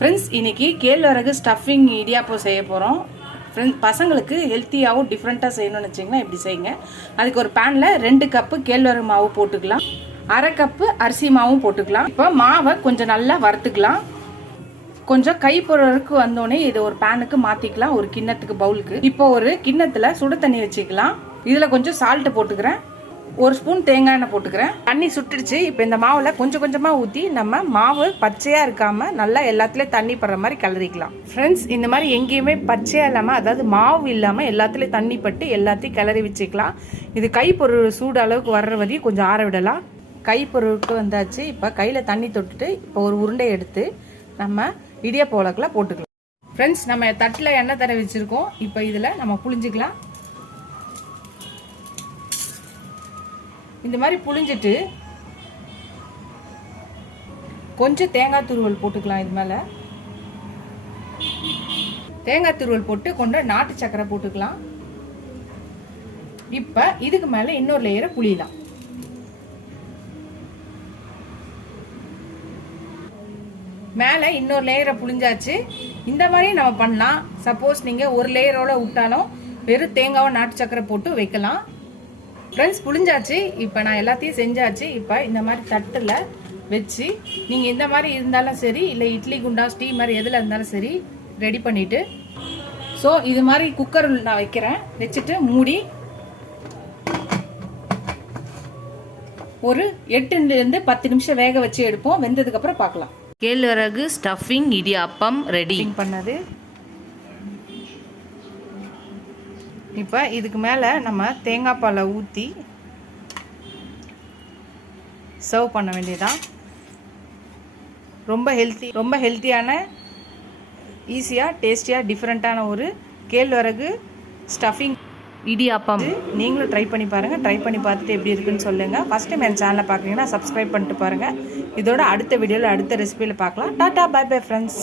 Friends, இன்னைக்கு கேழ்வரகு stuffing idiyappam செய்ய போகிறோம். பசங்களுக்கு ஹெல்த்தியாகவும் டிஃப்ரெண்ட்டாக செய்யணும்னு வச்சிங்கன்னா இப்படி செய்யுங்க. அதுக்கு ஒரு பேனில் 2 கப்பு கேழ்வரகு மாவு போட்டுக்கலாம், 1/2 கப்பு அரிசி மாவும் போட்டுக்கலாம். இப்போ மாவை கொஞ்சம் நல்லா வறுத்துக்கலாம். கொஞ்சம் கை பொருளுக்கு வந்தோடனே இதை ஒரு பேனுக்கு மாற்றிக்கலாம், ஒரு கிண்ணத்துக்கு பவுலுக்கு. இப்போ ஒரு கிண்ணத்தில் சுடு தண்ணி வச்சுக்கலாம். இதில் கொஞ்சம் சால்ட்டு போட்டுக்கிறேன், 1 ஸ்பூன் தேங்காய் எண்ணெய் போட்டுக்கிறேன். தண்ணி சுட்டுடுச்சு. இப்போ இந்த மாவில் கொஞ்சம் கொஞ்சமாக ஊற்றி நம்ம மாவு பச்சையாக இருக்காமல் நல்லா எல்லாத்துலேயும் தண்ணி படுற மாதிரி கிளறிக்கலாம். ஃப்ரெண்ட்ஸ், இந்த மாதிரி எங்கேயுமே பச்சையாக இல்லாமல், அதாவது மாவு இல்லாமல் எல்லாத்துலேயும் தண்ணி பட்டு எல்லாத்தையும் கிளறி வச்சுக்கலாம். இது கைப்பொருள் சூடு அளவுக்கு வர்ற வரையும் கொஞ்சம் ஆற விடலாம். கைப்பொருளுக்கு வந்தாச்சு. இப்போ கையில் தண்ணி தொட்டுட்டு இப்போ ஒரு உருண்டை எடுத்து நம்ம இடியாப்ப உலக்கில் போட்டுக்கலாம். ஃப்ரெண்ட்ஸ், நம்ம தட்டில் எண்ணெய் தடவி வச்சுருக்கோம். இப்போ இதில் நம்ம புழிஞ்சிக்கலாம். இந்த மாதிரி புழிஞ்சிட்டு கொஞ்சம் தேங்காய் துருவல் போட்டுக்கலாம். இது மேலே தேங்காய் துருவல் போட்டு கொண்டு நாட்டு சக்கரை போட்டுக்கலாம். இப்போ இதுக்கு மேலே இன்னொரு லேயரை புளியலாம். மேலே இன்னொரு லேயரை புளிஞ்சாச்சு. இந்த மாதிரி நம்ம பண்ணலாம். சப்போஸ் நீங்கள் ஒரு லேயரோட விட்டாலும் வெறும் தேங்காவும் நாட்டு சக்கரை போட்டு வைக்கலாம். ஃப்ரெண்ட்ஸ், புளிஞ்சாச்சு. இப்போ நான் எல்லாத்தையும் செஞ்சாச்சு. இப்போ இந்த மாதிரி தட்டில் வச்சு நீங்கள் இந்த மாதிரி இருந்தாலும் சரி, இல்லை இட்லி குண்டா ஸ்டீமர் எதில் இருந்தாலும் சரி ரெடி பண்ணிவிட்டு, ஸோ இது மாதிரி குக்கர் நான் வைக்கிறேன். வச்சுட்டு மூடி ஒரு 8 to 10 நிமிஷம் வேக வச்சு எடுப்போம். வெந்ததுக்கப்புறம் பார்க்கலாம். கேழ்வரகு ஸ்டஃபிங் இடியாப்பம் ரெடி பண்ணது. இப்போ இதுக்கு மேலே நம்ம தேங்காய் பாலை ஊற்றி சர்வ் பண்ண வேண்டியதான். ரொம்ப ஹெல்த்தியான, ஈஸியாக, டேஸ்டியாக, டிஃப்ரெண்ட்டான ஒரு கேழ்வரகு ஸ்டஃபிங் இடியாப்பம் நீங்களும் ட்ரை பண்ணி பாருங்கள். ட்ரை பண்ணி பார்த்துட்டு எப்படி இருக்குன்னு சொல்லுங்கள். ஃபஸ்ட் டைம் என் சேனலை பார்க்குறீங்கன்னா சப்ஸ்கிரைப் பண்ணிட்டு பாருங்கள். இதோட அடுத்த வீடியோவில் அடுத்த ரெசிபியில் பார்க்கலாம். Tata, bye bye friends.